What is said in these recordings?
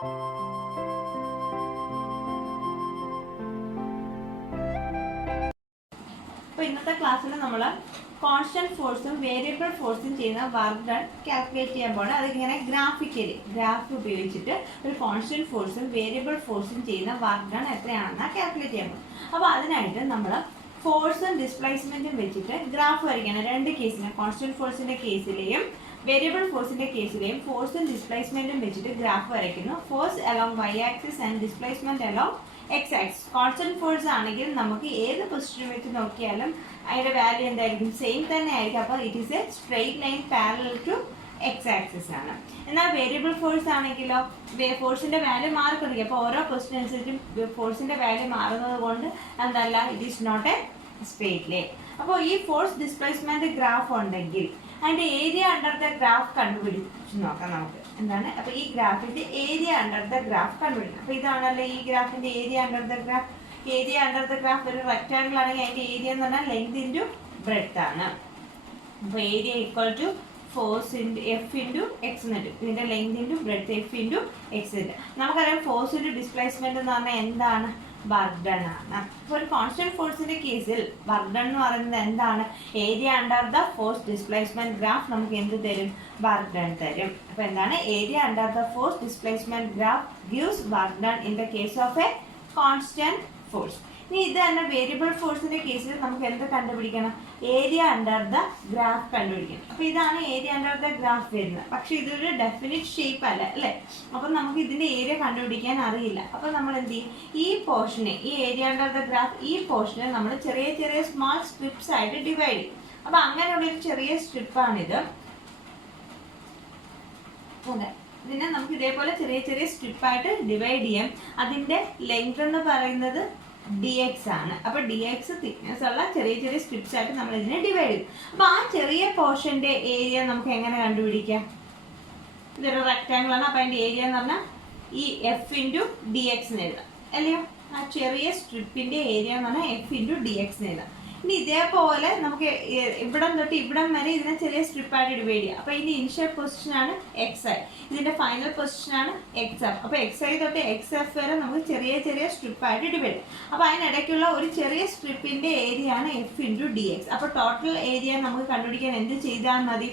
അപ്പോൾ ഇന്നത്തെ ക്ലാസ്സിൽ നമ്മൾ കോൺസ്റ്റന്റ് ഫോഴ്സും വേരിയബിൾ ഫോഴ്സും ചെയ്യുന്ന വർക്ക് ഡൺ കാൽക്കുലേറ്റ് ചെയ്യാൻ പോകണം. അതിങ്ങനെ ഗ്രാഫ് ഉപയോഗിച്ചിട്ട് ഒരു കോൺസ്റ്റന്റ് ഫോഴ്സും വേരിയബിൾ ഫോഴ്സും ചെയ്യുന്ന വർക്ക് ഡൺ എത്രയാണെന്നാണ് കാൽക്കുലേറ്റ് ചെയ്യാൻ പോകുന്നത്. അപ്പോൾ അതിനായിട്ട് നമ്മൾ ഫോഴ്സും ഡിസ്പ്ലേസ്മെന്റും വെച്ചിട്ട് ഗ്രാഫ് വരയ്ക്കണം. രണ്ട് കേസിലും, കോൺസ്റ്റന്റ് ഫോഴ്സിന്റെ കേസിലെയും വേരിയബിൾ ഫോഴ്സിന്റെ കേസിലെയും ഫോഴ്സും ഡിസ്പ്ലേസ്മെന്റും വെച്ചിട്ട് ഗ്രാഫ് വരയ്ക്കുന്നു. Force along Y axis and displacement along X axis. Constant force ആണെങ്കിൽ നമുക്ക് ഏത് പൊസിഷൻ വെച്ച് നോക്കിയാലും അതിന്റെ വാല്യൂ എന്തായിരിക്കും? സെയിം തന്നെ ആയിരിക്കും. അപ്പോൾ it is a straight line parallel to X axis ആണ്. എന്നാൽ വേരിയബിൾ ഫോഴ്സ് ആണെങ്കിലോ ഫോഴ്സിന്റെ വാല്യൂ മാറിക്കൊണ്ടിരിക്കും. അപ്പോൾ ഓരോ പൊസിഷൻ അനുസരിച്ചും ഫോഴ്സിന്റെ വാല്യൂ മാറുന്നത് കൊണ്ട് എന്തല്ല, it is not a straight line. അപ്പോൾ ഈ ഫോഴ്സ് ഡിസ്പ്ലേസ്മെന്റ് ഗ്രാഫ് ഉണ്ടെങ്കിൽ അതിന്റെ ഏരിയ അണ്ടർ ദ ഗ്രാഫ് കണ്ടുപിടിച്ച് നോക്കാം നമുക്ക്. എന്താണ്? അപ്പോൾ ഈ ഗ്രാഫിന്റെ ഏരിയ അണ്ടർ ദ ഗ്രാഫ് കണ്ടുപിടിക്കണം. അപ്പോൾ ഇതാണല്ലോ ഈ ഗ്രാഫിന്റെ area under the graph. Area under the graph ഒരു റെക്ടാങ്കിൾ ആണെങ്കിൽ അതിന്റെ ഏരിയ എന്ന് പറഞ്ഞാൽ ലെങ്ത് ഇൻറ്റു ബ്രെഡ്ത്ത് ആണ്. അപ്പോൾ area equal to force into F into X എന്ന് കിട്ടും. ഇതിന്റെ length into breadth F into X ഉണ്ട്. നമുക്കറിയാം ഫോഴ്സ് ഇൻറ്റു ഡിസ്പ്ലേസ്മെന്റ് എന്ന് പറഞ്ഞാൽ എന്താണ്? വർക്ക് ഡൺ ആണ്. അപ്പോൾ ഒരു കോൺസ്റ്റന്റ് ഫോഴ്സിന്റെ കേസിൽ വർക്ക് ഡൺ എന്ന് പറയുന്നത് എന്താണ്? Area under the force displacement graph നമുക്ക് എന്ത് തരും? വർക്ക് ഡൺ തരും. അപ്പോൾ എന്താണ്? Area under the force displacement graph gives work done in the case of A constant force. ഇനി ഇത് തന്നെ വേരിയബിൾ ഫോഴ്സിന്റെ കേസിൽ നമുക്ക് എന്ത് കണ്ടുപിടിക്കണം? ഏരിയ അണ്ടർ ദ ഗ്രാഫ് കണ്ടുപിടിക്കണം. അപ്പൊ ഇതാണ് ഏരിയ അണ്ടർ ദ ഗ്രാഫ് വരുന്നത്. പക്ഷെ ഇതൊരു ഡെഫിനിറ്റ് ഷേപ്പ് അല്ല, അല്ലെ? അപ്പൊ നമുക്ക് ഇതിന്റെ ഏരിയ കണ്ടുപിടിക്കാൻ അറിയില്ല. അപ്പൊ നമ്മൾ എന്ത് ചെയ്യും? ഈ പോർഷനെ, ഈ ഏരിയ അണ്ടർ ദ ഗ്രാഫ്, ഈ പോർഷനെ നമ്മൾ ചെറിയ ചെറിയ സ്മാൾ സ്ട്രിപ്സ് ആയിട്ട് ഡിവൈഡ് ചെയ്യും. അപ്പൊ അങ്ങനെയുള്ളൊരു ചെറിയ സ്ട്രിപ്പാണിത്. അതെ, ഇതിനെ നമുക്ക് ഇതേപോലെ ചെറിയ ചെറിയ സ്ട്രിപ്പായിട്ട് ഡിവൈഡ് ചെയ്യാം. അതിന്റെ ലെങ്ത് എന്ന് പറയുന്നത് dx ആണ്. അപ്പൊ dx തിക്നെസ് ഉള്ള ചെറിയ ചെറിയ സ്ട്രിപ്സ് ആയിട്ട് നമ്മൾ ഇതിനെ ഡിവൈഡ് ചെയ്യും. അപ്പൊ ആ ചെറിയ പോർഷന്റെ ഏരിയ നമുക്ക് എങ്ങനെ കണ്ടുപിടിക്കാം? ഇതൊരു റെക്ടാങ്കിൾ ആണ്. അപ്പൊ അതിന്റെ ഏരിയ എന്ന് പറഞ്ഞാൽ ഈ എഫ് ഇൻറ്റു ഡി എക്സ് എന്ന് എഴുതാം, അല്ലയോ? ആ ചെറിയ സ്ട്രിപ്പിന്റെ ഏരിയ എന്ന് പറഞ്ഞാൽ എഫ് ഇൻറ്റു ഡി എക്സ് എന്ന് എഴുതാം. ഇനി ഇതേപോലെ നമുക്ക് ഇവിടം തൊട്ട് ഇവിടം വരെ ഇതിനെ ചെറിയ സ്ട്രിപ്പായിട്ട് ഡിവൈഡ് ചെയ്യാം. അപ്പൊ ഇതിന്റെ ഇനിഷ്യൽ പൊസിഷൻ ആണ് എക്സ് ഐ, ഇതിന്റെ ഫൈനൽ പൊസിഷൻ ആണ് എക്സ് എഫ്. അപ്പൊ എക്സ് ഐ തൊട്ട് എക്സ് എഫ് വരെ നമുക്ക് ചെറിയ ചെറിയ സ്ട്രിപ്പായിട്ട് ഡിവൈഡ് ചെയ്യാം. അപ്പൊ അതിനിടയ്ക്കുള്ള ഒരു ചെറിയ സ്ട്രിപ്പിന്റെ ഏരിയ ആണ് എഫ് ഇൻറ്റു ഡി എക്സ്. അപ്പൊ ടോട്ടൽ ഏരിയ നമുക്ക് കണ്ടുപിടിക്കാൻ എന്ത് ചെയ്താൽ മതി?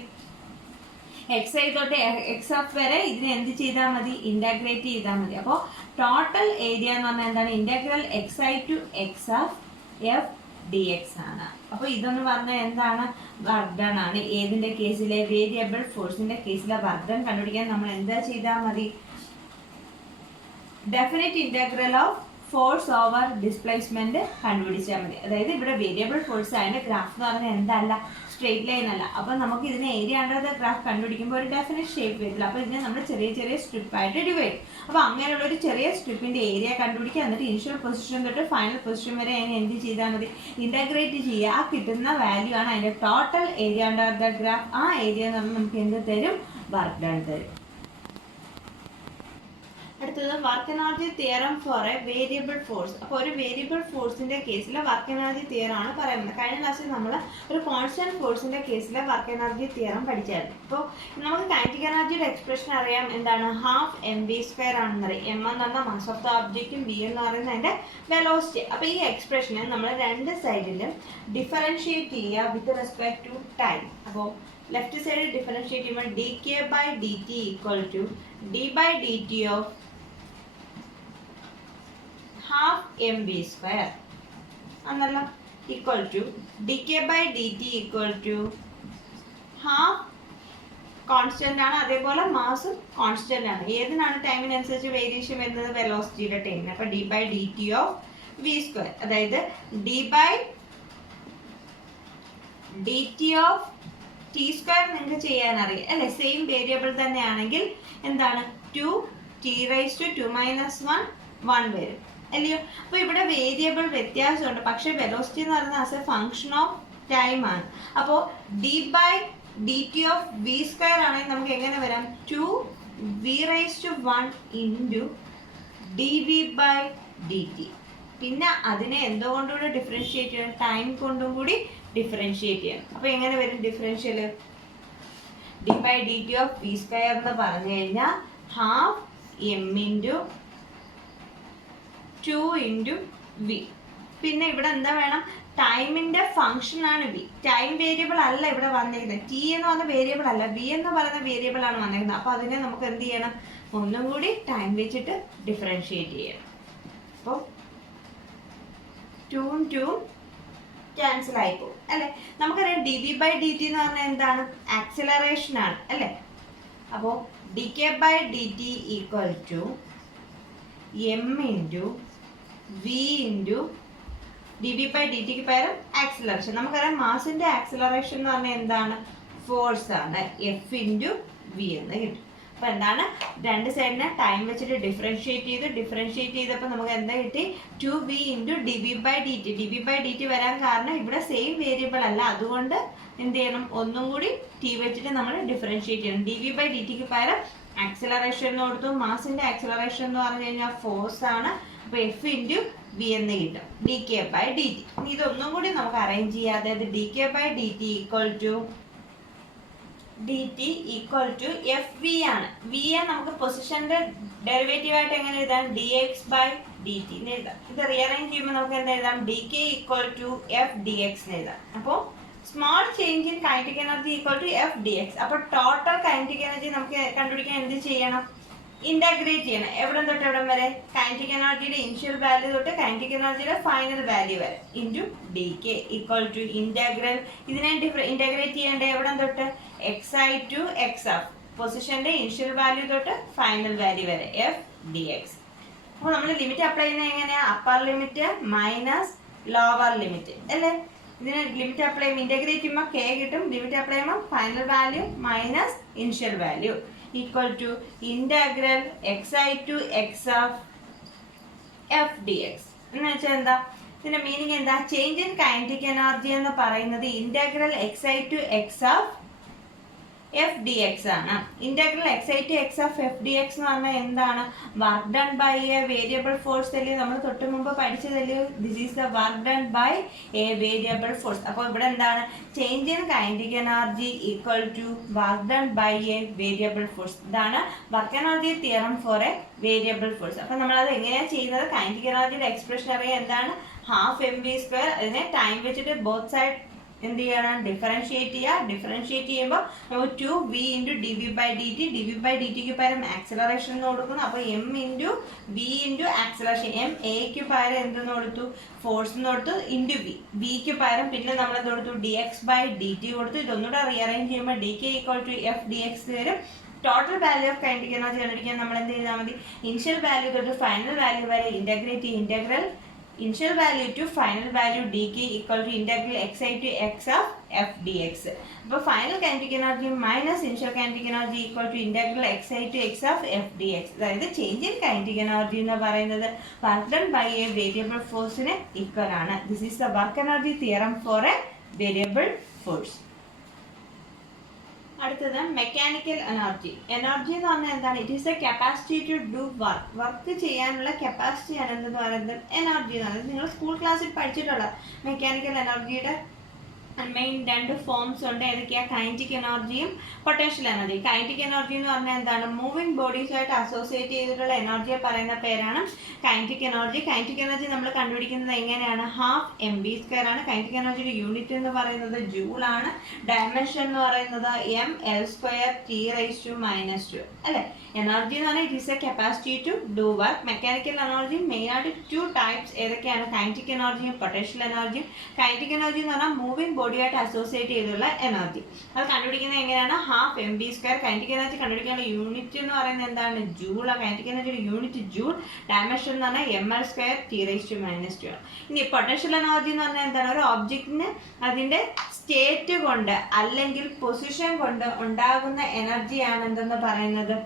എക്സ് ഐ തൊട്ട് എക്സ് എഫ് വരെ ഇതിനെ എന്ത് ചെയ്താൽ മതി? ഇന്റഗ്രേറ്റ് ചെയ്താൽ മതി. അപ്പോൾ ടോട്ടൽ ഏരിയ എന്ന് പറഞ്ഞാൽ എന്താണ്? Integral X I to X F dx ആണ്. അപ്പൊ ഇതെന്ന് പറഞ്ഞാൽ എന്താണ്? വർക്ക് ഡൺ ആണ്. ഏതിന്റെ കേസിലെ? വേരിയബിൾ ഫോഴ്സിന്റെ കേസിലെ വർക്ക് ഡൺ കണ്ടുപിടിക്കാൻ നമ്മൾ എന്താ ചെയ്താൽ മതി? Definite integral of force over displacement കണ്ടുപിടിച്ചാൽ മതി. അതായത് ഇവിടെ വേരിയബിൾ ഫോഴ്സ് അതിന്റെ ഗ്രാഫ് എന്ന് പറഞ്ഞാൽ എന്തല്ല? സ്ട്രെയിറ്റ് ലൈൻ അല്ല. അപ്പൊ നമുക്ക് ഇതിനെ ഏരിയ അണ്ടർ ദ ഗ്രാഫ് കണ്ടുപിടിക്കുമ്പോൾ ഒരു ഡെഫിനിറ്റ് ഷേപ്പ് വരില്ല. അപ്പൊ ഇതിനെ നമ്മൾ ചെറിയ ചെറിയ സ്ട്രിപ്പായിട്ട് ഡിവൈഡ് ചെയ്യും. അപ്പൊ അങ്ങനെയുള്ള ഒരു ചെറിയ സ്ട്രിപ്പിന്റെ ഏരിയ കണ്ടുപിടിക്കുക. എന്നിട്ട് ഇനിഷ്യൽ പൊസിഷൻ തൊട്ട് ഫൈനൽ പൊസിഷൻ വരെ അതിനെ എന്ത് ചെയ്താൽ മതി? ഇന്റഗ്രേറ്റ് ചെയ്യുക. ആ കിട്ടുന്ന വാല്യൂ ആണ് അതിന്റെ total area under the graph. ആ ഏരിയ എന്ന് പറഞ്ഞാൽ നമുക്ക് എന്ത് തരും? വർക്ക് ഡൺ തരും. അടുത്തത് work energy theorem for a variable force. അപ്പോൾ ഒരു വേരിയബിൾ ഫോഴ്സിന്റെ കേസിലെ വർക്ക് എനർജി തിയറം ആണ് പറയുന്നത്. കഴിഞ്ഞ ക്ലാസ്സിൽ നമ്മൾ ഒരു കോൺസ്റ്റന്റ് ഫോഴ്സിന്റെ കേസിലെ വർക്ക് എനർജി തിയറം പഠിച്ചായിരുന്നു. അപ്പോൾ നമുക്ക് കൈനറ്റിക് എനർജിയുടെ എക്സ്പ്രഷൻ അറിയാം. എന്താണ്? ഹാഫ് എം വി സ്ക്വയർ ആണെന്ന് അറിയാം. എം എന്ന് പറഞ്ഞാൽ മാസ് ഓഫ് ദ ഒബ്ജക്റ്റും വി എന്ന് പറയുന്നത് അതിന്റെ വെലോസിറ്റി. അപ്പോൾ ഈ എക്സ്പ്രഷനെ നമ്മൾ രണ്ട് സൈഡിലും ഡിഫറൻഷിയേറ്റ് ചെയ്യുക വിത്ത് റെസ്പെക്ട് ടു ടൈം. അപ്പോൾ ലെഫ്റ്റ് സൈഡ് ഡിഫറൻഷിയേറ്റ് ചെയ്യുമ്പോൾ D K by D T equal to D by D T of half mv square annalla equal to dk by dt equal to half constant ആണ്. അതേപോലെ മാസും constant ആണ്. ഏതിനാണ് ടൈമിനനുസരിച്ച് variation വരുന്നത്? വെലോസിറ്റിയുടെ ടൈമിന്. അപ്പൊ d by D T of V square, അതായത് d by D T of t square നിങ്ങൾക്ക് ചെയ്യാൻ അറിയാം, അല്ലെ? സെയിം വേരിയബിൾ തന്നെ ആണെങ്കിൽ എന്താണ്? 2t⁻2−1 വരും, അല്ലയോ? അപ്പൊ ഇവിടെ വേരിയബിൾ വ്യത്യാസമുണ്ട്. പക്ഷെ വെലോസിറ്റി എന്ന് പറയുന്നത് as a function of time ആണ്. അപ്പോൾ D by D T of V square ആണെങ്കിൽ നമുക്ക് എങ്ങനെ വരാം? 2v⁻1 into D V by D T. പിന്നെ അതിനെ എന്തുകൊണ്ടുകൂടി ഡിഫറൻഷിയേറ്റ് ചെയ്യണം? ടൈം കൊണ്ടും കൂടി ഡിഫറൻഷിയേറ്റ് ചെയ്യണം. അപ്പൊ എങ്ങനെ വരും differential? D by D T of V square എന്ന് പറഞ്ഞു കഴിഞ്ഞാൽ half M into 2 into V. പിന്നെ ഇവിടെ എന്താ വേണം, ടൈമിന്റെ ഫംഗ്ഷൻ ആണ് വി. ടൈം വേരിയബിൾ അല്ല ഇവിടെ വന്നിരിക്കുന്നത്. ടി എന്ന് പറഞ്ഞ വേരിയബിൾ അല്ല, വി എന്ന് പറയുന്ന വേരിയബിൾ ആണ് വന്നിരിക്കുന്നത്. അപ്പൊ അതിനെ നമുക്ക് എന്ത് ചെയ്യണം, ഒന്നും കൂടി ടൈം വെച്ചിട്ട് ഡിഫറൻഷിയേറ്റ് ചെയ്യണം. അപ്പോൾ 2 2 ക്യാൻസൽ ആയിപ്പോ അല്ലെ. നമുക്കറിയാം D V by D T എന്ന് പറഞ്ഞാൽ എന്താണ്, ആക്സിലറേഷൻ ആണ് അല്ലെ. അപ്പോൾ D K by D T equal to M into V into D V by D ടിക്ക് പകരം ആക്സിലറേഷൻ. നമുക്കറിയാം മാസിന്റെ ആക്സിലറേഷൻ എന്ന് പറഞ്ഞാൽ എന്താണ്, ഫോഴ്സ് ആണ്, എഫ് ഇൻറ്റു വി എന്ന് കിട്ടും. അപ്പൊ എന്താണ്, രണ്ട് സൈഡിനെ ടൈം വെച്ചിട്ട് ഡിഫറൻഷിയേറ്റ് ചെയ്തപ്പോൾ നമുക്ക് എന്താ കിട്ടി, 2v into D V by D T. D V by D T വരാൻ കാരണം ഇവിടെ സെയിം വേരിയബിൾ അല്ല, അതുകൊണ്ട് എന്ത് ചെയ്യണം, ഒന്നും കൂടി ടി വെച്ചിട്ട് നമ്മൾ ഡിഫറൻഷിയേറ്റ് ചെയ്യണം. ഡി വി ബൈ ഡി ടിക്ക് പകരം ആക്സിലറേഷൻ എന്ന് കൊടുത്തു. മാസിന്റെ ആക്സിലറേഷൻ എന്ന് പറഞ്ഞു കഴിഞ്ഞാൽ ഫോഴ്സ് ആണ്. അപ്പൊ എഫ് ഇൻറ്റു വി എന്ന് കിട്ടും, D K by D T. ഇതൊന്നും കൂടി നമുക്ക് അറേഞ്ച് ചെയ്യാം. അതായത് D K by D T equal to dt equal to F V ആണ്. വി നമുക്ക് പൊസിഷന്റെ ഡെറിവേറ്റീവ് ആയിട്ട് എങ്ങനെ എഴുതാം, dx ബൈ dt എന്ന് എഴുതാം. ഇത് റീഅറേഞ്ച് ചെയ്യുമ്പോൾ നമുക്ക് എന്താ എഴുതാം, dk equal to F D X എന്ന് എഴുതാം. അപ്പോൾ small change in kinetic energy equal to F D X. അപ്പോൾ ടോട്ടൽ കൈനറ്റിക് എനർജി നമുക്ക് കണ്ടുപിടിക്കാൻ എന്ത് ചെയ്യണം, ഇന്റഗ്രേറ്റ് ചെയ്യണം. എവിടെ തൊട്ട് എവിടം വരെ, കൈനറ്റിക് എനർജിയുടെ ഇനിഷ്യൽ വാല്യൂ തൊട്ട് കൈനറ്റിക് എനർജിയുടെ ഫൈനൽ വാല്യൂ വരെ into d k equal to integral. ഇതിനെ ഇന്റഗ്രേറ്റ് ചെയ്യേണ്ടത് എവിടെ തൊട്ട്, x I to X f, പൊസിഷന്റെ ഇനിഷ്യൽ വാല്യൂ തൊട്ട് ഫൈനൽ വാല്യൂ വരെ എഫ് ഡി എക്സ്. അപ്പോൾ നമ്മൾ ലിമിറ്റ് അപ്ലൈ ചെയ്യുന്നത് എങ്ങനെയാ, upper limit minus lower limit അല്ലേ. ഇതിന് ലിമിറ്റ് അപ്ലൈ ചെയ്യുമ്പോൾ ഇന്റഗ്രേറ്റ് ചെയ്യുമ്പോൾ കെ കിട്ടും, ലിമിറ്റ് അപ്ലൈ ചെയ്യുമ്പോൾ final value minus initial value equal to integral X I to X of F D X. എന്ന് വെച്ചാൽ എന്താ, ഇതിന്റെ മീനിങ് എന്താ, ചേഞ്ച് ഇൻ കൈനറ്റിക് എനർജി എന്ന് പറയുന്നത് integral X I to X of F D x ആണ്. Integral X I to X of F D X എന്ന് പറഞ്ഞാൽ എന്താണ്, work done by a variable force അല്ലേ, നമ്മൾ തൊട്ട് മുമ്പ് പഠിച്ചതല്ലേ. This is the work done by a variable force. അപ്പോൾ ഇവിടെ എന്താണ്, change in kinetic energy equal to work done by a variable force. ഇതാണ് work energy theorem for a variable force. അപ്പോൾ നമ്മളത് എങ്ങനെയാണ് ചെയ്യുന്നത്, കൈനറ്റിക് എനർജിയുടെ എക്സ്പ്രഷൻ അറിയാൻ എന്താണ്, ഹാഫ് എം വി സ്ക്വയർ. അതിനെ ടൈം വെച്ചിട്ട് ബോത്ത് സൈഡ് എന്ത് ചെയ്യണം, ഡിഫറൻഷിയേറ്റ് ചെയ്യുക. ഡിഫറൻഷിയേറ്റ് ചെയ്യുമ്പോൾ നമുക്ക് 2v into D V by D T, D V by D ടിക്ക് പകരം ആക്സിലറേഷൻ എന്ന് കൊടുക്കുന്നു. അപ്പോൾ M into V into acceleration, M എക്ക് പകരം എന്തെന്ന് കൊടുത്തു, ഫോഴ്സ് എന്ന് കൊടുത്തു, ഇൻറ്റു വി, വിക്ക് പകരം പിന്നെ നമ്മൾ എന്ത് കൊടുത്തു, d x by D t കൊടുത്തു. ഇതൊന്നുകൂടെ റീഅറേഞ്ച് ചെയ്യുമ്പോൾ D k equal to F D x വരും. Total value of kinetic energy കണ്ടുപിടിക്കാൻ നമ്മൾ എന്ത് ചെയ്താൽ മതി, ഇനിഷ്യൽ വാല്യൂ തൊട്ട് ഫൈനൽ വാല്യൂ വരെ ഇന്റഗ്രേറ്റ് ചെയ്യും. Integral initial value to final value dk equal to integral xi to x of f dx. അപ്പോൾ final kinetic energy minus initial kinetic energy equal to integral xi to x of f dx. അതായത് change in kinetic energy എന്ന് പറയുന്നത് work done by a variable force-ന് equal ആണ്. This is the work energy theorem for a variable force. അടുത്തത് mechanical energy. Energy എന്ന് പറഞ്ഞാൽ എന്താണ്, it is a capacity to do work ചെയ്യാനുള്ള കപ്പാസിറ്റിയാണ് എന്തെന്ന് പറയുന്നത് എനർജി എന്ന് പറയുന്നത്. നിങ്ങൾ സ്കൂൾ ക്ലാസ്സിൽ പഠിച്ചിട്ടുള്ള മെക്കാനിക്കൽ എനർജിയുടെ മെയിൻ രണ്ട് ഫോംസ് ഉണ്ട്. ഏതൊക്കെയാണ്, കൈനറ്റിക് എനർജിയും പൊട്ടൻഷ്യൽ എനർജി. കൈനറ്റിക് എനർജി എന്ന് പറഞ്ഞാൽ എന്താണ്, മൂവിങ് ബോഡീസുമായിട്ട് അസോസിയേറ്റ് ചെയ്തിട്ടുള്ള എനർജിയെ പറയുന്ന പേരാണ് കൈനറ്റിക് എനർജി. കൈനറ്റിക് എനർജി നമ്മൾ കണ്ടുപിടിക്കുന്നത് എങ്ങനെയാണ്, ഹാഫ് എം ബി സ്ക്വയർ ആണ്. കൈനറ്റിക് എനർജിയുടെ യൂണിറ്റ് എന്ന് പറയുന്നത് ജൂൾ ആണ്. ഡയമെൻഷൻ എന്ന് പറയുന്നത് M L square T raise to minus 2 അല്ലെ. എനർജി എന്ന് പറഞ്ഞാൽ it is a capacity to do work. Mechanical energy main ആയിട്ട് 2 ടൈപ്സ് ഏതൊക്കെയാണ്, കൈനറ്റിക് എനർജിയും പൊട്ടൻഷ്യൽ എനർജിയും. കൈനറ്റിക് എനർജി എന്ന് പറഞ്ഞാൽ മൂവിങ് ബോഡിയായിട്ട് അസോസിയേറ്റ് ചെയ്തുള്ള എനർജി. അത് കണ്ടുപിടിക്കുന്നത് എങ്ങനെയാണ്, half M B square. Kinetic energy കണ്ടുപിടിക്കാനുള്ള യൂണിറ്റ് എന്ന് പറയുന്നത് എന്താണ്, ജൂൾ. കൈനറ്റിക് എനർജിയുടെ യൂണിറ്റ് ജൂൾ. ഡയമെൻഷൻ എന്ന് പറഞ്ഞാൽ M L square T raise to minus 2 ആണ്. ഇനി പൊട്ടൻഷ്യൽ എനർജി എന്ന് പറഞ്ഞാൽ എന്താണ്, ഒരു ഒബ്ജക്റ്റിന് അതിന്റെ സ്റ്റേറ്റ് കൊണ്ട് അല്ലെങ്കിൽ പൊസിഷൻ കൊണ്ട് ഉണ്ടാകുന്ന എനർജിയാണ് എന്തെന്ന് പറയുന്നത്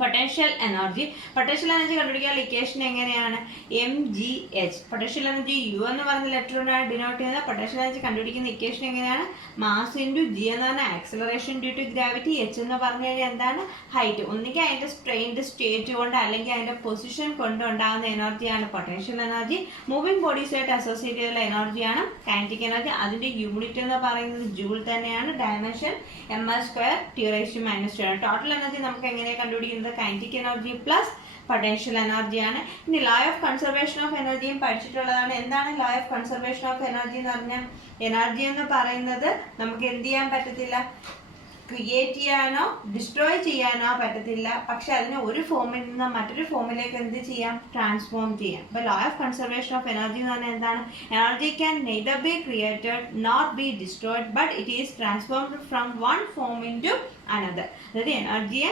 പൊട്ടൻഷ്യൽ എനർജി. പൊട്ടൻഷ്യൽ എനർജി കണ്ടുപിടിക്കാനുള്ള ഇക്വേഷൻ എങ്ങനെയാണ്, M G H. Potential energy U എന്ന് പറയുന്ന ലെറ്റർ കൊണ്ടാണ് ഡിനോട്ട് ചെയ്യുന്നത്. പൊട്ടൻഷ്യൽ എനർജി കണ്ടുപിടിക്കുന്ന ഇക്വേഷൻ എങ്ങനെയാണ്, മാസ് ഇൻറ്റു ജി എന്ന് പറഞ്ഞാൽ acceleration due to gravity, H എന്ന് പറഞ്ഞു കഴിഞ്ഞാൽ എന്താണ്, ഹൈറ്റ്. ഒന്നുകിൽ അതിന്റെ സ്ട്രെയിൻഡ് സ്റ്റേറ്റ് കൊണ്ട് അല്ലെങ്കിൽ അതിന്റെ പൊസിഷൻ കൊണ്ട് ഉണ്ടാകുന്ന എനർജിയാണ് പൊട്ടൻഷ്യൽ എനർജി. മൂവിങ് ബോഡീസുമായിട്ട് അസോസിയേറ്റ് ചെയ്തുള്ള എനർജിയാണ് കൈനറ്റിക് എനർജി. അതിന്റെ യൂണിറ്റ് എന്ന് പറയുന്നത് ജൂൾ തന്നെയാണ്. Dimension M L square T raise to minus 2 ആണ്. ടോട്ടൽ എനർജി നമുക്ക് എങ്ങനെയാണ് കണ്ടുപിടിക്കുന്നത്, ചെയ്യുന്നത് കൈനറ്റിക് എനർജി പ്ലസ് പൊട്ടൻഷ്യൽ എനർജിയാണ്. ഇനി ലോ ഓഫ് കൺസർവേഷൻ ഓഫ് എനർജിയും പഠിച്ചിട്ടുള്ളതാണ്. എന്താണ് law of conservation of energy എന്ന് പറഞ്ഞാൽ, എനർജി എന്ന് പറയുന്നത് നമുക്ക് എന്ത് ചെയ്യാൻ പറ്റത്തില്ല, ക്രിയേറ്റ് ചെയ്യാനോ ഡിസ്ട്രോയ് ചെയ്യാനോ പറ്റത്തില്ല. പക്ഷെ അതിനെ ഒരു ഫോമിൽ നിന്ന് മറ്റൊരു ഫോമിലേക്ക് എന്ത് ചെയ്യാം, ട്രാൻസ്ഫോം ചെയ്യാം. അപ്പോൾ law of conservation of energy എന്ന് പറഞ്ഞാൽ എന്താണ്, energy can neither be created not be destroyed but it is transformed from one form into another. അതായത് എനർജിയെ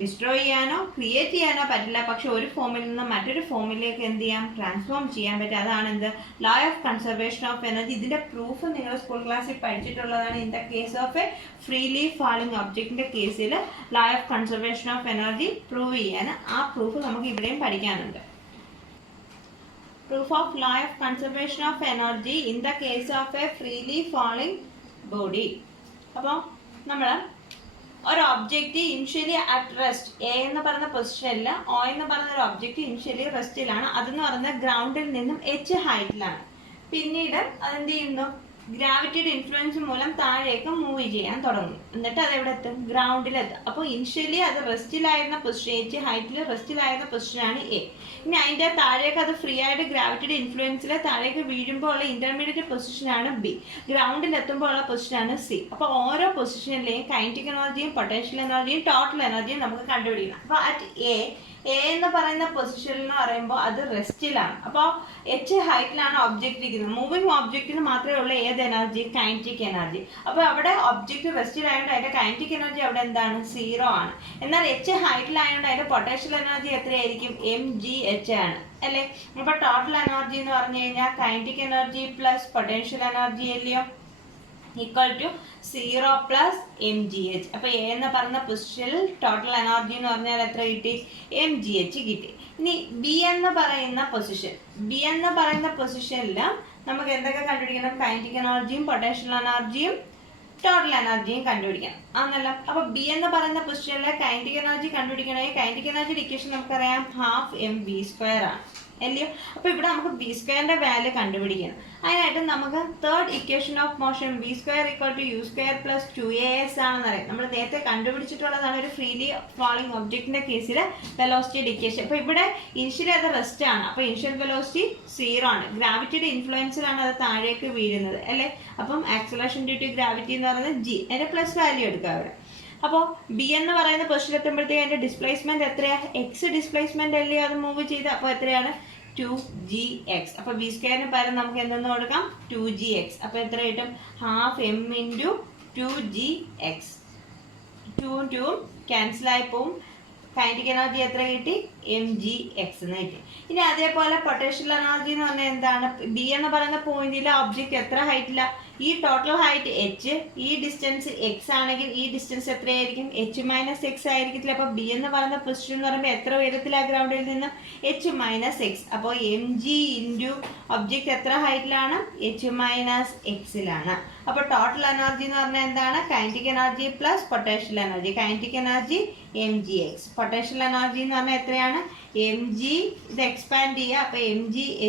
ഡിസ്ട്രോയ് ചെയ്യാനോ ക്രിയേറ്റ് ചെയ്യാനോ പറ്റില്ല, പക്ഷെ ഒരു ഫോമിൽ നിന്ന് മറ്റൊരു ഫോമിലേക്ക് എന്ത് ചെയ്യാം, ട്രാൻസ്ഫോം ചെയ്യാൻ പറ്റും. അതാണ് എന്ത്, law of conservation of energy. ഇതിന്റെ പ്രൂഫ് നിങ്ങൾ സ്കൂൾ ക്ലാസ്സിൽ പഠിച്ചിട്ടുള്ളതാണ്. In the case of a freely falling ഒബ്ജക്റ്റിന്റെ കേസിൽ law of conservation of energy prove ചെയ്യാൻ ആ പ്രൂഫ് നമുക്ക് ഇവിടെയും പഠിക്കാനുണ്ട്. Proof of law of conservation of energy in the case of a freely falling body. അപ്പോൾ നമ്മൾ ഒരു object initially at rest, A എന്ന് പറയുന്ന പൊസിഷനിൽ ഒ എന്ന് പറയുന്ന ഒരു ഒബ്ജക്റ്റ് ഇനിഷ്യലി റെസ്റ്റിലാണ്. അതെന്ന് പറയുന്നത് ഗ്രൗണ്ടിൽ നിന്നും h ഹൈറ്റിലാണ്. പിന്നീട് അതെന്ത് ചെയ്യുന്നു, ഗ്രാവിറ്റിയുടെ ഇൻഫ്ലുവൻസ് മൂലം താഴേക്ക് മൂവ് ചെയ്യാൻ തുടങ്ങും. എന്നിട്ട് അത് എവിടെ എത്തും, ഗ്രൗണ്ടിലെത്തും. അപ്പോൾ ഇനിഷ്യലി അത് റെസ്റ്റിലായിരുന്ന പൊസിഷൻ, h ഹൈറ്റിൽ റെസ്റ്റിലായിരുന്ന പൊസിഷനാണ് എ. ഇനി അതിൻ്റെ താഴേക്ക് അത് ഫ്രീ ആയിട്ട് ഗ്രാവിറ്റിയുടെ ഇൻഫ്ലുവൻസിൽ താഴേക്ക് വീഴുമ്പോൾ ഉള്ള ഇന്റർമീഡിയറ്റ് പൊസിഷനാണ് ബി. ഗ്രൗണ്ടിൽ എത്തുമ്പോൾ ഉള്ള പൊസിഷനാണ് സി. അപ്പോൾ ഓരോ പൊസിഷനിലെയും കൈനറ്റിക് എനർജിയും പൊട്ടൻഷ്യൽ എനർജിയും ടോട്ടൽ എനർജിയും നമുക്ക് കണ്ടുപിടിക്കണം. അപ്പോൾ അറ്റ് എ എന്ന് പറയുന്ന പൊസിഷൻ എന്ന് പറയുമ്പോൾ അത് റെസ്റ്റിലാണ്. അപ്പോൾ h ഹൈറ്റിലാണ് ഒബ്ജക്റ്റ് ഇരിക്കുന്നത്. മൂവിങ് ഒബ്ജക്റ്റിന് മാത്രമേ ഉള്ളൂ ഏത് എനർജി, കൈനറ്റിക് എനർജി. അപ്പോൾ അവിടെ ഒബ്ജക്റ്റ് റെസ്റ്റിലായതുകൊണ്ട് അതിന്റെ കൈനറ്റിക് എനർജി അവിടെ എന്താണ്, 0 ആണ്. എന്നാൽ h ഹൈറ്റിലായതുകൊണ്ട് അതിന്റെ പൊട്ടൻഷ്യൽ എനർജി എത്രയായിരിക്കും, mgh ആണ് അല്ലേ. അപ്പോൾ ടോട്ടൽ എനർജി എന്ന് പറഞ്ഞു കഴിഞ്ഞാൽ kinetic energy plus potential energy അല്ലയോ, ഈക്വൽ ടു 0 പ്ലസ് mgh. അപ്പോൾ എ എന്ന് പറയുന്ന പൊസിഷനിൽ ടോട്ടൽ എനർജി എന്ന് പറഞ്ഞാൽ എത്ര കിട്ടി, mgh കിട്ടി. ഇനി ബി എന്ന് പറയുന്ന പൊസിഷനിൽ നമുക്ക് എന്തൊക്കെ കണ്ടുപിടിക്കണം, കൈനറ്റിക് എനർജിയും പൊട്ടൻഷ്യൽ എനർജിയും ടോട്ടൽ എനർജിയും കണ്ടുപിടിക്കണം ആണല്ലോ. അപ്പോൾ ബി എന്ന് പറയുന്ന പൊസിഷനിലെ കൈനറ്റിക് എനർജി കണ്ടുപിടിക്കണമെങ്കിൽ കൈനറ്റിക് എനർജിയുടെ ഇക്വേഷൻ നമുക്കറിയാം, ½ mv² ആണ് അല്ലയോ. അപ്പോൾ ഇവിടെ നമുക്ക് ബി സ്ക്വയറിന്റെ വാല്യൂ കണ്ടുപിടിക്കണം. അതിനായിട്ട് നമുക്ക് third equation of motion v² = u² + 2as ആണെന്ന് അറിയാം. നമ്മൾ നേരത്തെ കണ്ടുപിടിച്ചിട്ടുള്ളതാണ് ഒരു ഫ്രീലി ഫാളിംഗ് ഒബ്ജക്റ്റിന്റെ കേസിൽ വെലോസിറ്റിയുടെ ഇക്വേഷൻ. അപ്പോൾ ഇവിടെ ഇനിഷ്യലി അത് റെസ്റ്റ് ആണ്. അപ്പോൾ ഇനിഷ്യൽ വെലോസിറ്റി 0 ആണ്. ഗ്രാവിറ്റിയുടെ ഇൻഫ്ലുവൻസിലാണ് അത് താഴേക്ക് വീഴുന്നത് അല്ലേ. അപ്പം ആക്സലറേഷൻ ഡ്യൂ ടു ഗ്രാവിറ്റി എന്ന് പറയുന്നത് g. അതിന്റെ പ്ലസ് വാല്യൂ എടുക്കുക അവിടെ. അപ്പോൾ ബി എന്ന് പറയുന്ന പൊസിഷൻ എത്തുമ്പോഴത്തേക്ക് അതിന്റെ ഡിസ്പ്ലേസ്മെന്റ് എത്രയാ, എക്സ് ഡിസ്പ്ലേസ്മെന്റ് അല്ലേ അത് മൂവ് ചെയ്ത്. അപ്പോൾ എത്രയാണ്, 2gx. അപ്പോൾ ബി സ്ക്വയറിന് പകരം നമുക്ക് എന്തെന്ന് കൊടുക്കാം, 2gx. അപ്പോൾ എത്ര കിട്ടും, ½ m × 2gx. 2 ക്യാൻസൽ ആയി പോവും. കൈനറ്റിക് എനർജി എത്ര കിട്ടി, mgx എന്ന് കിട്ടി. ഇനി അതേപോലെ പൊട്ടൻഷ്യൽ എനർജി എന്ന് പറഞ്ഞാൽ എന്താണ്, ബി എന്ന് പറയുന്ന പോയിന്റിലെ ഒബ്ജക്റ്റ് എത്ര ഹൈറ്റില, ഈ ടോട്ടൽ ഹൈറ്റ് h, ഈ ഡിസ്റ്റൻസ് x ആണെങ്കിൽ ഈ ഡിസ്റ്റൻസ് എത്രയായിരിക്കും, h - x ആയിരിക്കത്തില്ല. അപ്പോൾ ബി എന്ന് പറയുന്ന പൊസിഷൻ എന്ന് പറയുമ്പോൾ എത്ര ഉയരത്തിലാണ് ഗ്രൗണ്ടിൽ നിന്ന്, h - x. അപ്പോൾ mg × ഒബ്ജക്റ്റ് എത്ര ഹൈറ്റിലാണ്, h - x-ലാണ്. അപ്പോൾ ടോട്ടൽ എനർജി എന്ന് പറഞ്ഞാൽ എന്താണ്, kinetic energy plus potential energy. Kinetic energy mgx. Potential energy എന്ന് പറഞ്ഞാൽ എത്രയാണ്, mg, ഇത് എക്സ്പാൻഡ് ചെയ്യുക. അപ്പോൾ mgh -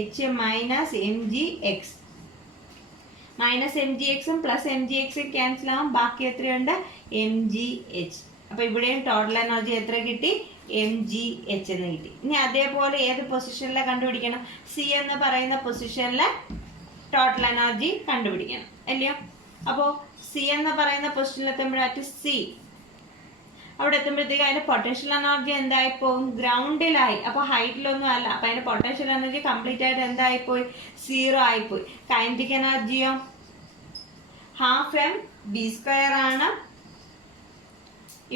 mgx. -mgx plus mgx cancel ആവും. ബാക്കി എത്രയുണ്ട്, mgh. അപ്പോൾ ഇവിടെയും ടോട്ടൽ എനർജി എത്ര കിട്ടി, mgh എന്ന് കിട്ടി. ഇനി അതേപോലെ ഏത് പൊസിഷനിലെ കണ്ടുപിടിക്കണം, സി എന്ന് പറയുന്ന പൊസിഷനിലെ ടോട്ടൽ എനർജി കണ്ടുപിടിക്കണം അല്ലയോ. അപ്പോൾ സി എന്ന് പറയുന്ന പൊസിഷനിൽ എത്തുമ്പോഴായിട്ട് സി അവിടെ എത്തുമ്പോഴത്തേക്ക് അതിന്റെ പൊട്ടൻഷ്യൽ എനർജി എന്തായി പോകും, ഗ്രൗണ്ടിലായി. അപ്പോൾ ഹൈറ്റിലൊന്നും അല്ല. അപ്പോൾ അതിന്റെ പൊട്ടൻഷ്യൽ എനർജി കംപ്ലീറ്റ് ആയിട്ട് എന്തായിപ്പോയി, 0 ആയിപ്പോയി. കൈനറ്റിക് എനർജിയോ ½ mv² ആണ്.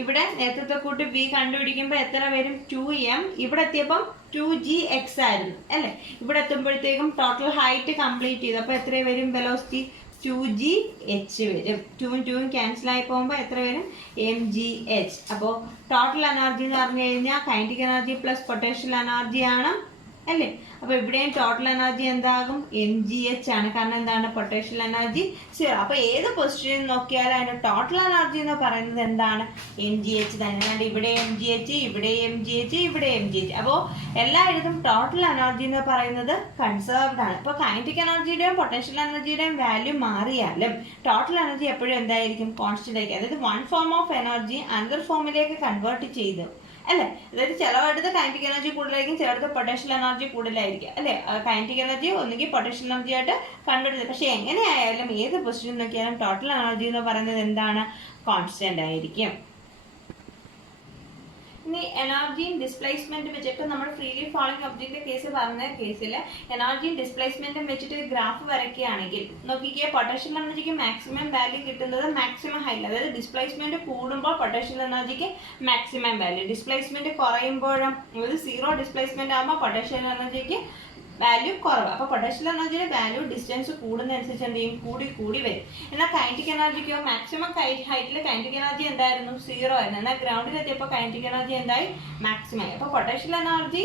ഇവിടെ നേരത്തെ കൂട്ടി v കണ്ടുപിടിക്കുമ്പോൾ എത്ര വരും, 2m. ഇവിടെ എത്തിയപ്പം 2gx ആയിരുന്നു അല്ലേ. ഇവിടെ എത്തുമ്പോഴത്തേക്കും ടോട്ടൽ ഹൈറ്റ് കംപ്ലീറ്റ് ചെയ്തു. അപ്പോൾ എത്ര വരും, വെലോസിറ്റി 2gh വരും. 2 ക്യാൻസൽ ആയി പോകുമ്പോൾ എത്ര വരും, mgh. അപ്പോൾ ടോട്ടൽ എനർജി എന്ന് പറഞ്ഞു കഴിഞ്ഞാൽ kinetic energy plus potential energy ആണ് അല്ലേ. അപ്പോൾ ഇവിടെയും ടോട്ടൽ എനർജി എന്താകും, mgh ആണ്. കാരണം എന്താണ്, പൊട്ടൻഷ്യൽ എനർജി 0. അപ്പോൾ ഏത് പൊസിഷനിൽ നോക്കിയാലും അതിന്റെ ടോട്ടൽ എനർജി എന്ന് പറയുന്നത് എന്താണ്, mgh തന്നെയാണ്. ഇവിടെ mgh, ഇവിടെ mgh, ഇവിടെ mgh. അപ്പോൾ എല്ലായിടത്തും ടോട്ടൽ എനർജി എന്ന് പറയുന്നത് കൺസേർവ്ഡ് ആണ്. ഇപ്പോൾ കൈനറ്റിക് എനർജിയുടെയും പൊട്ടൻഷ്യൽ എനർജിയുടെയും വാല്യൂ മാറിയാലും ടോട്ടൽ എനർജി എപ്പോഴും എന്തായിരിക്കും, കോൺസ്റ്റന്റ് ആയിരിക്കും. അതായത് one form of energy another ഫോമിലേക്ക് കൺവേർട്ട് ചെയ്തു അല്ലേ? അതായത് ചിലയിടത്ത് കൈനറ്റിക് എനർജി കൂടുതലായിരിക്കും, ചിലയിടത്ത് പൊട്ടൻഷ്യൽ എനർജി കൂടുതലായിരിക്കും അല്ലേ? കൈനറ്റിക് എനർജി ഒന്നുകിൽ പൊട്ടൻഷ്യൽ എനർജി ആയിട്ട് കണ്ടുപിടിച്ചത്. പക്ഷെ എങ്ങനെയായാലും ഏത് പൊസിഷൻ നോക്കിയാലും ടോട്ടൽ എനർജി എന്ന് പറയുന്നത് എന്താണ്? കോൺസ്റ്റന്റ് ആയിരിക്കും. ഇനി എനർജിയും ഡിസ്പ്ലേസ്മെന്റും വെച്ചിട്ട് നമ്മൾ ഫ്രീലി ഫാളിംഗ് ഒബ്ജക്റ്റിന്റെ കേസ് പറഞ്ഞ കേസിൽ എനർജിയും ഡിസ്പ്ലേസ്മെന്റും വെച്ചിട്ട് ഒരു ഗ്രാഫ് വരയ്ക്കുകയാണെങ്കിൽ നോക്കിക്കേ, പൊട്ടൻഷ്യൽ എനർജിക്ക് മാക്സിമം വാല്യൂ കിട്ടുന്നത് മാക്സിമം ഹൈറ്റ്, അതായത് ഡിസ്പ്ലേസ്മെന്റ് കൂടുമ്പോൾ പൊട്ടൻഷ്യൽ എനർജിക്ക് മാക്സിമം വാല്യൂ, ഡിസ്പ്ലേസ്മെന്റ് കുറയുമ്പോഴും അതായത് സീറോ ഡിസ്പ്ലേസ്മെന്റ് ആകുമ്പോൾ പൊട്ടൻഷ്യൽ എനർജിക്ക് വാല്യൂ കുറവ്. അപ്പോൾ പൊട്ടൻഷ്യൽ എനർജിയുടെ വാല്യൂ ഡിസ്റ്റൻസ് കൂടുന്നതനുസരിച്ച് എന്ത് ചെയ്യും? കൂടി കൂടി വരും. എന്നാൽ കൈനറ്റിക് എനർജിക്കോ മാക്സിമം ഹൈറ്റിൽ കൈനറ്റിക് എനർജി എന്തായിരുന്നു? 0 ആയിരുന്നു. എന്നാൽ ഗ്രൗണ്ടിൽ എത്തിയപ്പോൾ കൈനറ്റിക് എനർജി എന്തായി? മാക്സിമം ആയി. അപ്പോൾ പൊട്ടൻഷ്യൽ എനർജി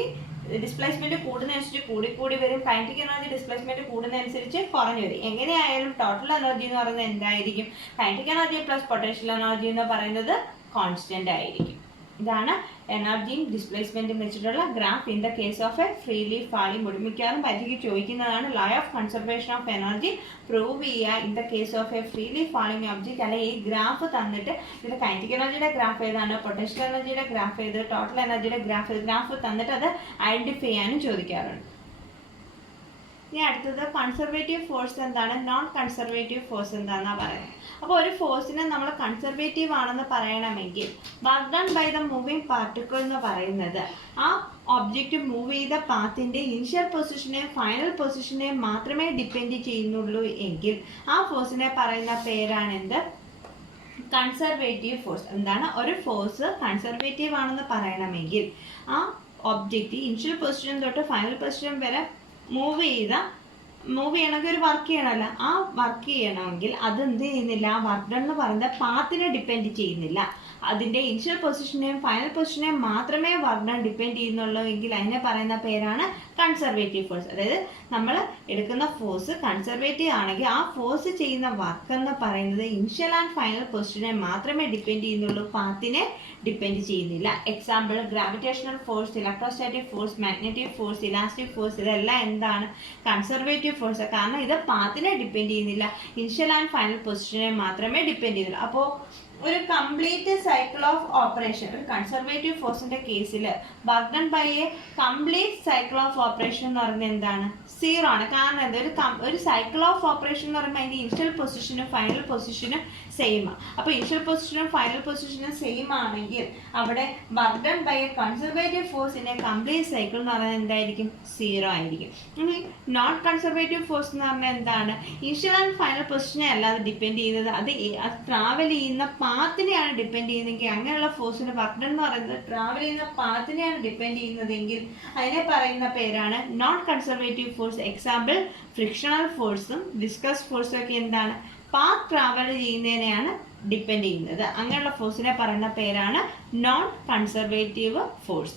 ഡിസ്പ്ലേസ്മെന്റ് കൂടുന്നതനുസരിച്ച് കൂടി കൂടി വരും, കൈനറ്റിക് എനർജി ഡിസ്പ്ലേസ്മെന്റ് കൂടുന്നതനുസരിച്ച് കുറഞ്ഞു വരും. എങ്ങനെയായാലും ടോട്ടൽ എനർജി എന്ന് പറയുന്നത് എന്തായിരിക്കും? Kinetic energy plus potential energy എന്ന് പറയുന്നത് കോൺസ്റ്റന്റ് ആയിരിക്കും. ഇതാണ് എനർജിയും ഡിസ്പ്ലേസ്മെന്റും വെച്ചിട്ടുള്ള graph in the case of a freely falling body. മിക്കവാറും പരീക്ഷയ്ക്ക് ചോദിക്കുന്നതാണ് law of conservation of energy prove ചെയ്യുക in the case of a freely falling object. അല്ലെങ്കിൽ ഈ ഗ്രാഫ് തന്നിട്ട് ഇത് കൈനറ്റിക് എനർജിയുടെ ഗ്രാഫ് ഏതാണ്, പൊട്ടൻഷ്യൽ എനർജിയുടെ ഗ്രാഫ് ഏത്, ടോട്ടൽ എനർജിയുടെ ഗ്രാഫ് തന്നിട്ട് അത് ഐഡന്റിഫൈ ചെയ്യാനും ചോദിക്കാറുണ്ട്. ഇനി അടുത്തത് കൺസർവേറ്റീവ് ഫോഴ്സ് എന്താണ്, നോൺ കൺസർവേറ്റീവ് ഫോഴ്സ് എന്താണെന്നാണ് പറയുന്നത്. അപ്പോൾ ഒരു ഫോഴ്സിനെ നമ്മൾ കൺസർവേറ്റീവ് ആണെന്ന് പറയണമെങ്കിൽ work done by the moving particle എന്ന് പറയുന്നത് ആ ഒബ്ജക്റ്റ് മൂവ് ചെയ്ത പാത്തിന്റെ ഇനിഷ്യൽ പൊസിഷനെയും ഫൈനൽ പൊസിഷനെയും മാത്രമേ ഡിപ്പെൻഡ് ചെയ്യുന്നുള്ളൂ എങ്കിൽ ആ ഫോഴ്സിനെ പറയുന്ന പേരാണ് എന്ത്? Conservative force. എന്താണ്? ഒരു ഫോഴ്സ് കൺസർവേറ്റീവ് ആണെന്ന് പറയണമെങ്കിൽ ആ ഒബ്ജക്റ്റ് ഇനിഷ്യൽ പൊസിഷൻ തൊട്ട് ഫൈനൽ പൊസിഷൻ വരെ മൂവ് ചെയ്യണമെങ്കിൽ ഒരു വർക്ക് ചെയ്യണമല്ലോ. ആ വർക്ക് ചെയ്യണമെങ്കിൽ അത് എന്ത് ചെയ്യുന്നില്ല? ആ വർക്ക് ഡൺ എന്ന് പറയുന്നത് പാത്തിനെ ഡിപ്പെൻഡ് ചെയ്യുന്നില്ല, അതിൻ്റെ ഇനിഷ്യൽ പൊസിഷനെയും ഫൈനൽ പൊസിഷനെയും മാത്രമേ വർക്ക് ഡൺ ഡിപ്പെൻഡ് ചെയ്യുന്നുള്ളൂ എങ്കിൽ അതിനെ പറയുന്ന പേരാണ് കൺസർവേറ്റീവ് ഫോഴ്സ്. അതായത് നമ്മൾ എടുക്കുന്ന ഫോഴ്സ് കൺസർവേറ്റീവ് ആണെങ്കിൽ ആ ഫോഴ്സ് ചെയ്യുന്ന വർക്ക് എന്ന് പറയുന്നത് ഇനിഷ്യൽ ആൻഡ് ഫൈനൽ പൊസിഷനെ മാത്രമേ ഡിപ്പെൻഡ് ചെയ്യുന്നുള്ളൂ, പാത്തിനെ ഡിപ്പെൻഡ് ചെയ്യുന്നില്ല. Example gravitational force, electrostatic force, magnetic force, elastic force, ഇതെല്ലാം എന്താണ്? Conservative force. കാരണം ഇത് പാത്തിനെ ഡിപ്പെൻഡ് ചെയ്യുന്നില്ല, ഇനിഷ്യൽ ആൻഡ് ഫൈനൽ പൊസിഷനെ മാത്രമേ ഡിപ്പെൻഡ് ചെയ്യുന്നുള്ളൂ. അപ്പോൾ ഒരു കംപ്ലീറ്റ് സൈക്കിൾ ഓഫ് ഓപ്പറേഷൻ ഒരു കൺസർവേറ്റീവ് ഫോഴ്സിന്റെ കേസിൽ work done by a complete cycle of operation എന്ന് പറയുന്നത് എന്താണ്? 0 ആണ്. കാരണം എന്താ? ഒരു സൈക്കിൾ ഓഫ് ഓപ്പറേഷൻ എന്ന് പറയുമ്പോൾ അതിന്റെ ഇനിഷ്യൽ പൊസിഷനും ഫൈനൽ പൊസിഷനും സെയിം ആണ്. അപ്പോൾ ഇനിഷ്യൽ പൊസിഷനും ഫൈനൽ പൊസിഷനും സെയിം ആണെങ്കിൽ അവിടെ work done by a conservative force in a complete cycle എന്ന് പറയുന്നത് എന്തായിരിക്കും? 0 ആയിരിക്കും. ഇനി നോൺ കൺസർവേറ്റീവ് ഫോഴ്സ് എന്ന് പറഞ്ഞാൽ എന്താണ്? ഇനിഷ്യൽ ആൻഡ് ഫൈനൽ പൊസിഷനെ അല്ലാതെ ഡിപ്പെൻഡ് ചെയ്യുന്നത് അത് ട്രാവൽ ചെയ്യുന്ന പാത്തിനെയാണ് ഡിപ്പെൻഡ് ചെയ്യുന്നതെങ്കിൽ അങ്ങനെയുള്ള ഫോഴ്സിന് വർക്ക് ഡൺ എന്ന് പറയുന്നത് ട്രാവൽ ചെയ്യുന്ന പാത്തിനെയാണ് ഡിപ്പെൻഡ് ചെയ്യുന്നതെങ്കിൽ അതിനെ പറയുന്ന പേരാണ് non conservative force. Example frictional ഫോഴ്സും വിസ്കസ് ഫോഴ്സും ഒക്കെ എന്താണ്? പാത്ത് ട്രാവൽ ചെയ്യുന്നതിനെയാണ് ഡിപ്പെൻഡ് ചെയ്യുന്നത്. അങ്ങനെയുള്ള ഫോഴ്സിനെ പറയുന്ന പേരാണ് നോൺ കൺസർവേറ്റീവ് ഫോഴ്സ്.